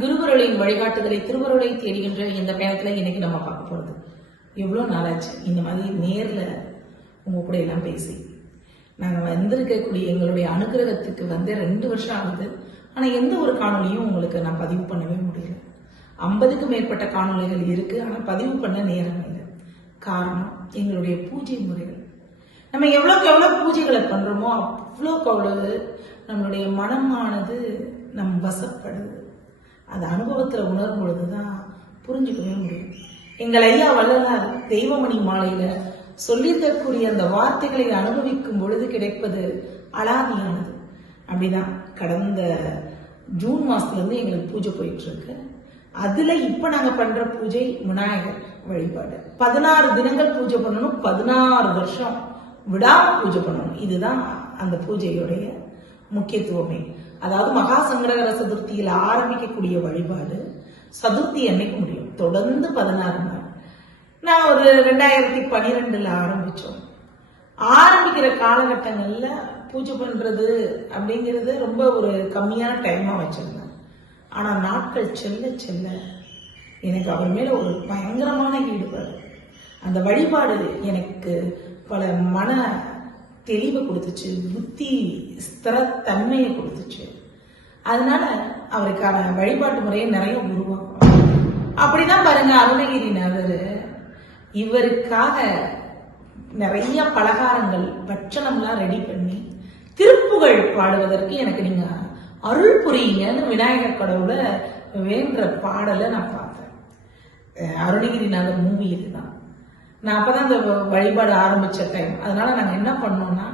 குருகுருளின் வழிகாட்டுதலை திருவருளை தேடுகின்ற இந்த பயணத்துல இன்னைக்கு நம்ம பார்க்க போறது எவ்வளோ நாளாச்சு இந்த மாதிரி நேர்ல உங்க கூட எல்லாம் பேசி நாங்கள் வந்திருக்கக்கூடிய எங்களுடைய அனுகிரகத்துக்கு 2 வருஷம் ஆகுது. ஆனால் எந்த ஒரு காணொலியும் உங்களுக்கு நான் பதிவு பண்ணவே முடியல. 50க்கும் மேற்பட்ட காணொலிகள் இருக்கு, ஆனால் பதிவு பண்ண நேரம் இல்லை. காரணம் எங்களுடைய பூஜை முறைகள். நம்ம எவ்வளோக்கு எவ்வளோ பூஜைகளை பண்றோமோ அவ்வளோக்கு அவ்வளவு நம்மளுடைய மனமானது நம் வசப்படுது. அது அனுபவத்தில் உணரும் பொழுதுதான் புரிஞ்சுக்கவே முடியும். எங்கள் ஐயா வள்ளலார் தெய்வமணி மாலையில சொல்லியிருக்கக்கூடிய அந்த வார்த்தைகளை அனுபவிக்கும் பொழுது கிடைப்பது அலாதியானது. அப்படிதான் கடந்த ஜூன் மாசத்துல இருந்து எங்களுக்கு பூஜை போயிட்டு இருக்கு. அதுல இப்ப நாங்க பண்ற பூஜை விநாயகர் வழிபாடு. 16 தினங்கள் பூஜை பண்ணணும், 16 வருஷம் விடாம பூஜை பண்ணணும். இதுதான் அந்த பூஜையுடைய முக்கியத்துவமே. அதாவது மகா சங்கடகர சதுர்த்தியில் ஆரம்பிக்கக்கூடிய வழிபாடு சதுர்த்தி அன்னைக்கு முடியும். தொடர்ந்து 16 நாள். நான் ஒரு 2012 ஆரம்பிச்சோம். ஆரம்பிக்கிற காலகட்டங்கள்ல பூஜை பண்றது அப்படிங்கிறது ரொம்ப ஒரு கம்மியான டைமா வச்சிருந்தேன். ஆனா நாட்கள் செல்ல செல்ல எனக்கு அவர் மேல ஒரு பயங்கரமான ஈடுபாடு. அந்த வழிபாடு எனக்கு பல மன தெளிவை கொடுத்துச்சு, புத்தி ஸ்திரத்தன்மையை கொடுத்துச்சு. அதனால அவருக்கான வழிபாட்டு முறையை நிறைய உருவாக்கும். அப்படிதான் பாருங்க, அருணகிரிநாதர் இவருக்காக நிறைய பலகாரங்கள் பட்சணம்லாம் ரெடி பண்ணி திருப்புகழ் பாடுவதற்கு எனக்கு நீங்க அருள் புரியுங்கன்னு விநாயகர் கடவுளை வேண்ட பாடலை நான் பார்த்தேன். அருணகிரிநாதர் மூவி இதுதான். நான் அப்பதான் இந்த வழிபாடு ஆரம்பிச்ச டைம். அதனால நாங்க என்ன பண்ணோம்னா,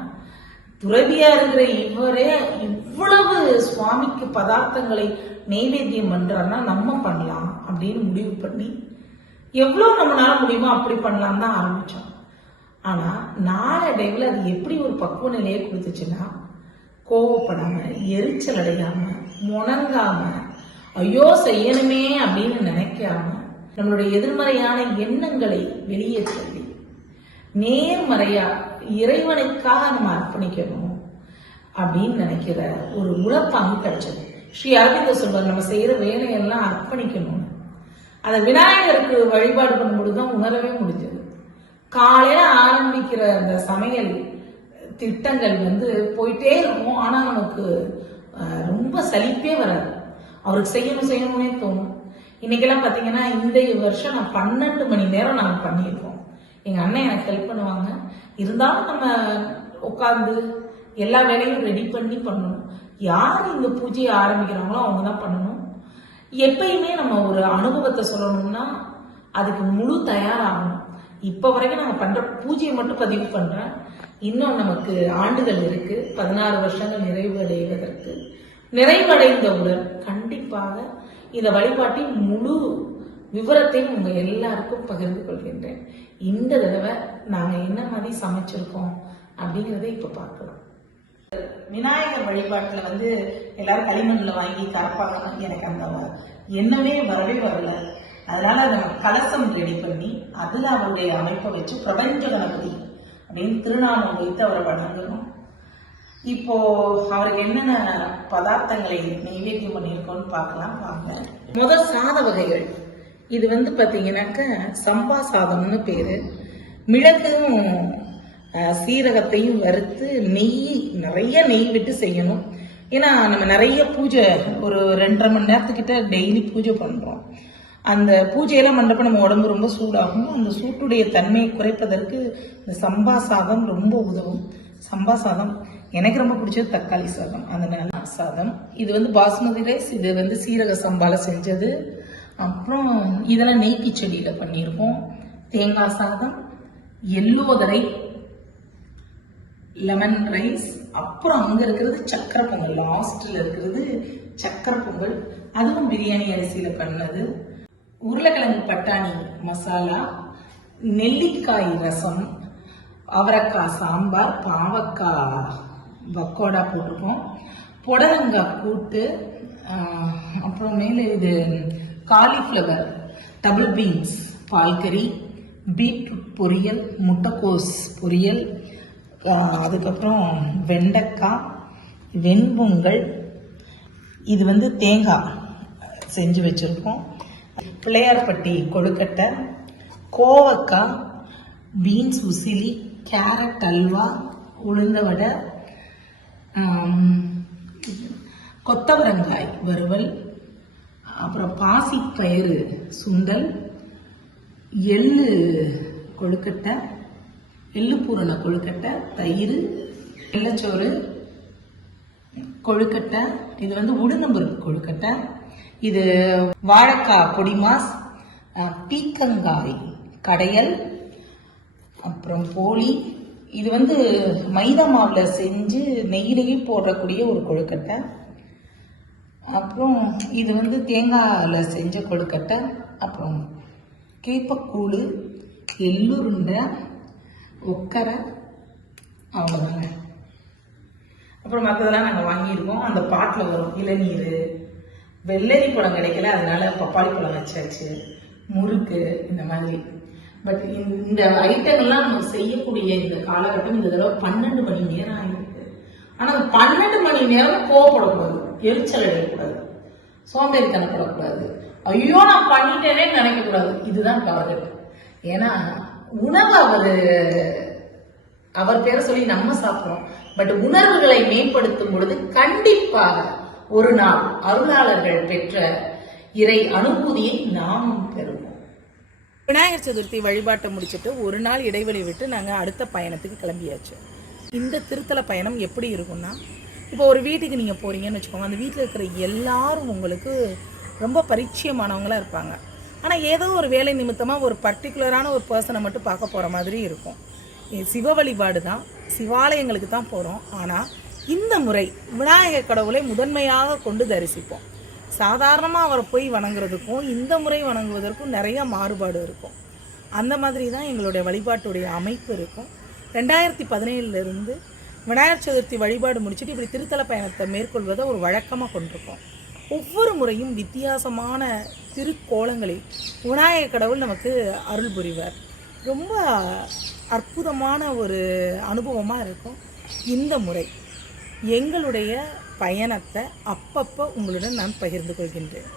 துறவியா இருக்கிற இவரே இவ்வளவு சுவாமிக்கு பதார்த்தங்களை நெய்வேத்தியம் பண்றாருன்னா நம்ம பண்ணலாம் அப்படின்னு முடிவு பண்ணி எவ்வளவு நம்மளால முடியுமோ அப்படி பண்ணலாம் தான் ஆரம்பிச்சோம். ஆனா நாளடைவில் அது எப்படி ஒரு பக்குவ நிலையை கொடுத்துச்சுன்னா, கோவப்படாம, எரிச்சல் அடையாம, முணங்காம, ஐயோ செய்யணுமே அப்படின்னு நினைக்காம, நம்மளுடைய எதிர்மறையான எண்ணங்களை வெளியே சொல்லி நேர்மறையா இறைவனுக்காக நம்ம அர்ப்பணிக்கணும் அப்படின்னு நினைக்கிற ஒரு உணர்ப்பாங்கு கிடைச்சது. ஸ்ரீ அரவிந்தர் சொல்வார், நம்ம செய்யற வேலையெல்லாம் அர்ப்பணிக்கணும். அதை விநாயகருக்கு வழிபாடு பண்ணும்பொழுதுதான் உணரவே முடிஞ்சது. காலையில ஆரம்பிக்கிற அந்த சமையல் திட்டங்கள் போயிட்டே இருக்கும். ஆனா நமக்கு ரொம்ப சலிப்பே வராது. அவருக்கு செய்யணும்னே தோணும். இன்னைக்கெல்லாம் பாத்தீங்கன்னா இந்த வருஷம் நான் 12 மணி நேரம் நாங்க பண்ணியிருக்கோம். எங்க அண்ணன் எனக்கு ஹெல்ப் பண்ணுவாங்க. இருந்தாலும் நம்ம உட்கார்ந்து எல்லா வேலையும் ரெடி பண்ணி பண்ணணும். யார் இந்த பூஜையை ஆரம்பிக்கிறாங்களோ அவங்க தான் பண்ணணும். எப்பயுமே நம்ம ஒரு அனுபவத்தை சொல்லணும்னா அதுக்கு முழு தயாராகணும். இப்ப வரைக்கும் நாங்க பண்ற பூஜையை மட்டும் பதிவு பண்றேன். இன்னும் நமக்கு ஆண்டுகள் இருக்கு. 16 வருஷங்கள் நிறைவடைவதற்கு. நிறைவடைந்தவுடன் கண்டிப்பாக இந்த வழிபாட்டின் முழு விவரத்தையும் உங்க எல்லாருக்கும் பகிர்ந்து கொள்கின்றேன். இந்த தடவை நாங்க என்ன மாதிரி சமைச்சிருக்கோம் அப்படிங்கறத இப்ப பார்க்கலாம். விநாயகர் வழிபாட்டுல எல்லாரும் களிமண்ல வாங்கி கரப்பாங்க. எனக்கு அந்த எண்ணமே வரவே வரல. அதனால நம்ம கலசம் ரெடி பண்ணி அதுல அவருடைய அமைப்பை வச்சு பிரபஞ்ச கணபதி அப்படின்னு திருநாமம் வைத்து அவரை வணங்கணும். இப்போ அவருக்கு என்னென்ன பதார்த்தங்களை நைவேத்தியம் பண்ணியிருக்கோம்னு பார்க்கலாம் வாங்க. முதல் சாத வகைகள். இது பாத்தீங்கன்னாக்க சம்பா சாதம்னு பேரு. மிளகும் சீரகத்தையும் வறுத்து நிறைய நெய் விட்டு செய்யணும். ஏன்னா நம்ம நிறைய பூஜை ஒரு 2.5 மணி நேரத்துக்கிட்ட டெய்லி பூஜை பண்றோம். அந்த பூஜையெல்லாம் பண்றப்ப நம்ம உடம்பு ரொம்ப சூடாகும். அந்த சூட்டுடைய தன்மையை குறைப்பதற்கு இந்த சம்பா சாதம் ரொம்ப உதவும். சம்பா சாதம் எனக்கு ரொம்ப பிடிச்சது தக்காளி சாதம். அந்த நல்ல சாதம். இது பாஸ்மதி ரைஸ். இது சீரக சம்பால செஞ்சது. அப்புறம் இதெல்லாம் நெய் கிச்சடியில பண்ணியிருக்கோம். தேங்காய் சாதம், எல்லோதரை, லெமன் ரைஸ். அப்புறம் அங்க இருக்கிறது சக்கரை பொங்கல். லாஸ்ட்ல இருக்கிறது சக்கரை பொங்கல். அதுவும் பிரியாணி அரிசியில பண்ணது. உருளைக்கிழங்கு பட்டாணி மசாலா, நெல்லிக்காய் ரசம், அவரைக்காய் சாம்பார், பாவக்காய் பக்கோடா போட்டிருக்கோம், புடலங்காய் கூட்டு, அப்புறம் மேலே இது காலிஃப்ளவர், டபுள் பீன்ஸ் பால்கறி, பீட்ரூட் பொரியல், முட்டைக்கோஸ் பொரியல், அதுக்கப்புறம் வெண்டைக்காய், வெண்பொங்கல். இது தேங்காய் செஞ்சு வச்சுருக்கோம். பிள்ளையார்பட்டி கொழுக்கட்டை, கோவக்காய், பீன்ஸ் உசிலி, கேரட் அல்வா, உளுந்த வடை, கொத்தவரங்காய் வறுவல், அப்புறம் பாசிப்பயிறு சுண்டல், எள்ளு கொழுக்கட்டை, எள்ளு பூரண கொழுக்கட்டை, தயிர், வெள்ளச்சோறு கொழுக்கட்டை, இது உளுந்தம்பருப்பு கொழுக்கட்டை, இது வாழைக்காய் பொடிமாஸ், பீக்கங்காய் கடையல், அப்புறம் போலி, இது மைதா மாவில் செஞ்சு நெய்யிலேயே போடக்கூடிய ஒரு கொழுக்கட்டை, அப்புறம் இது தேங்காயில் செஞ்ச கொழுக்கட்டை, அப்புறம் கேப்பக்கூழு, எள்ளுருண்டை, ஒக்கரை, அவ்வளோதாங்க. அப்புறம் மற்றதெல்லாம் நாங்கள் வாங்கியிருக்கோம். அந்த பாட்டில் வரும் இளநீர், வெள்ளரி பழம் கிடைக்கல, அதனால பப்பாளி பழம் வச்சாச்சு, முறுக்கு, இந்த மாதிரி. பட் இந்த ஐட்டங்கள்லாம் நம்ம செய்யக்கூடிய இந்த காலகட்டம் இந்த தடவை 12 மணி நேரம் ஆகிருக்கு. ஆனால் அந்த 12 மணி நேரம் கோவப்படக்கூடாது, எரிச்சல் அடையக்கூடாது, சோம்பேறித்தனப்படக்கூடாது, ஐயோ நான் பண்ணிட்டேனே நினைக்கக்கூடாது. இதுதான் காலகட்டம். ஏன்னா உணவு அவர் பேரை சொல்லி நம்ம சாப்பிட்றோம். பட் உணர்வுகளை மேம்படுத்தும் பொழுது கண்டிப்பாக ஒரு நாள் அருளாளர்கள் பெற்ற இறை அனுபூதியை நாமும் பெறுவோம். விநாயகர் சதுர்த்தி வழிபாட்டை முடிச்சுட்டு ஒரு நாள் இடைவெளி விட்டு நாங்கள் அடுத்த பயணத்துக்கு கிளம்பியாச்சு. இந்த திருத்தல பயணம் எப்படி இருக்கும்னா, இப்போ ஒரு வீட்டுக்கு நீங்கள் போகிறீங்கன்னு வச்சுக்கோங்க, அந்த வீட்டில் இருக்கிற எல்லாரும் உங்களுக்கு ரொம்ப பரிச்சயமானவங்களாக இருப்பாங்க. ஆனால் ஏதோ ஒரு வேலை நிமித்தமாக ஒரு பர்டிகுலரான ஒரு பர்சனை மட்டும் பார்க்க போகிற மாதிரி இருக்கும். சிவ வழிபாடு தான், சிவாலயங்களுக்கு தான் போகிறோம். ஆனால் இந்த முறை விநாயகர் கடவுளை முதன்மையாக கொண்டு தரிசிப்போம். சாதாரணமாக அவரை போய் வணங்குறதுக்கும் இந்த முறை வணங்குவதற்கும் நிறைய மாறுபாடு இருக்கும். அந்த மாதிரி தான் எங்களுடைய வழிபாட்டுடைய அமைப்பு இருக்கும். 2017 விநாயகர் சதுர்த்தி வழிபாடு முடிச்சுட்டு இப்படி திருத்தல பயணத்தை மேற்கொள்வதை ஒரு வழக்கமாக கொண்டிருக்கோம். ஒவ்வொரு முறையும் வித்தியாசமான திருக்கோலங்களில் விநாயகர் கடவுள் நமக்கு அருள் புரிவார். ரொம்ப அற்புதமான ஒரு அனுபவமாக இருக்கும். இந்த முறை எங்களுடைய பயணத்தை அப்பப்போ உங்களுடன் நான் பகிர்ந்து கொள்கின்றேன்.